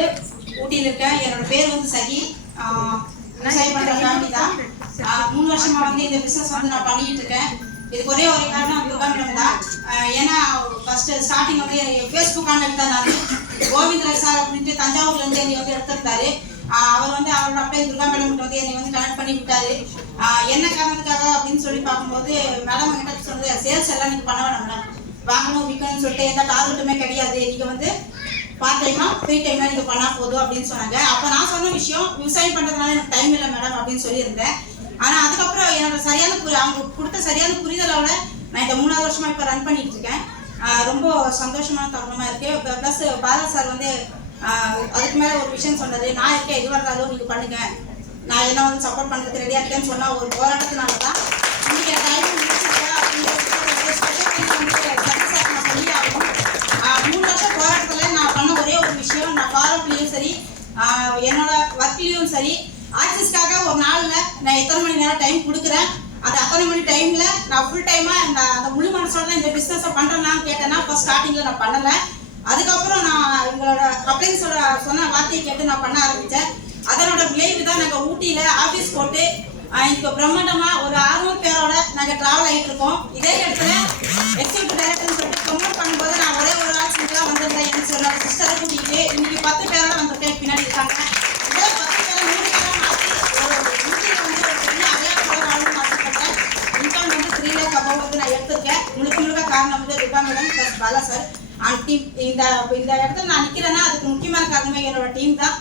வந்து ஊட்டியில் இருக்கேன். என்னோட பேர் வந்து சகி. விவசாயம் பண்ணுற ஃபேமிலி தான். 3 வருஷமா வந்து இந்த பிஸ்னஸ் வந்து நான் பண்ணிட்டு இருக்கேன். இதுக்கு ஒரே ஒரு காரணம் துர்கா மேடம் தான். ஏன்னா ஃபர்ஸ்ட் ஸ்டார்டிங் வந்து ஃபேஸ்புக் கான்டாக்ட் தான். நான் கோவிந்தராஜ் சார் அப்படின்ட்டு தஞ்சாவூர்லேருந்து என்னை வந்து எடுத்திருந்தாரு. அவர் வந்து அவரோட அப்பே துர்கா மேடம் கிட்ட வந்து என்னை வந்து கனெக்ட் பண்ணி விட்டாரு. என்ன காரணத்துக்காக அப்படின்னு சொல்லி பார்க்கும்போது மேடம் கிட்ட சொல்லுது, சேல்ஸ் எல்லாம் நீங்கள் பண்ண வேணாம் மேடம், வாங்கணும் விற்கணும்னு சொல்லிட்டு எந்த டார்கெட்டுமே கிடையாது, நீங்கள் வந்து பார்ட் டைமா ஃப்ரீ டைம்ல நீங்கள் பண்ணால் போதும் அப்படின்னு சொன்னாங்க. அப்போ நான் சொன்ன விஷயம் விவசாயம் பண்ணுறதுனால எனக்கு டைம் இல்லை மேடம் அப்படின்னு சொல்லியிருந்தேன். ஆனால் அதுக்கப்புறம் என்னோட சரியான அவங்க கொடுத்த சரியான புரிதலோட நான் இந்த 3வது வருஷமா இப்போ ரன் பண்ணிட்டு இருக்கேன். ரொம்ப சந்தோஷமான தருணமாக இருக்குது. ப்ளஸ் பாரத் சார் வந்து அதுக்கு மேலே ஒரு விஷயம் சொன்னது, நான் இருக்கேன், எது வந்தாலும் நீங்கள் பண்ணுங்க, நான் என்ன வந்து சப்போர்ட் பண்ணுறதுக்கு ரெடியாக இருக்கேன்னு சொன்னால் ஒரு போராட்டத்தினால தான் இன்னைக்கு டைம் முடிச்சுருக்கேன் அப்படிங்கிற ஸ்பெஷல் நான் சொல்லி ஆகணும். 3 வருஷம் போராட்டத்தில் நான் பண்ண ஒரே ஒரு விஷயம், நான் ஃபாரம்லேயும் சரி என்னோட ஒர்க்லேயும் சரி ஆக்சிஸ்க்காக ஒரு நாளில் நான் எத்தனை மணி நேரம் டைம் கொடுக்குறேன், அந்த அத்தனை மணி டைமில் நான் ஃபுல் டைமாக அந்த முழு மனசோட தான் இந்த பிஸ்னஸை பண்ணுறேன்னான்னு கேட்டேன்னா இப்போ ஸ்டார்டிங்கில் நான் பண்ணலை. அதுக்கப்புறம் நான் எங்களோட அப்ளைன்ஸோட சொன்ன வார்த்தையை கேட்டு நான் பண்ண ஆரம்பித்தேன். அதனோட விளைவு தான் நாங்கள் ஊட்டியில் ஆஃபீஸ் போட்டு இப்போ பிரம்மாண்டமாக ஒரு 600 பேரோட நாங்கள் ட்ராவல் ஆகிட்டு இருக்கோம். இதே இடத்துல எக்ஸிக்யூட்டிவ் டைரக்டர்னு சொல்லிட்டு ப்ரொமோட் பண்ணும்போது நான் ஒரே ஒரு ஆள் சிங்கிளாக வந்திருந்தேன். எனக்கு என்னோட சிஸ்டரை கூட்டிகிட்டு இன்னைக்கு 10 பேரோட வந்திருக்கேன். பின்னாடி இருக்காங்க. இதே 10 பேரை 3 பேராக மாற்றி ஒரு ஊட்டியில் வந்து ஒரு பெரிய அடையாளம் வாழணும்னு ஆசைப்பட்டேன். இன்கம் வந்து 3 lakh above வந்து நான் எடுத்திருக்கேன். முழுக்க காரணம் வந்து Durga madam plus Bala sir and team. இந்த இடத்துல நான் நிற்கிறேன்னா அதுக்கு முக்கியமான காரணமே என்னோட டீம் தான்.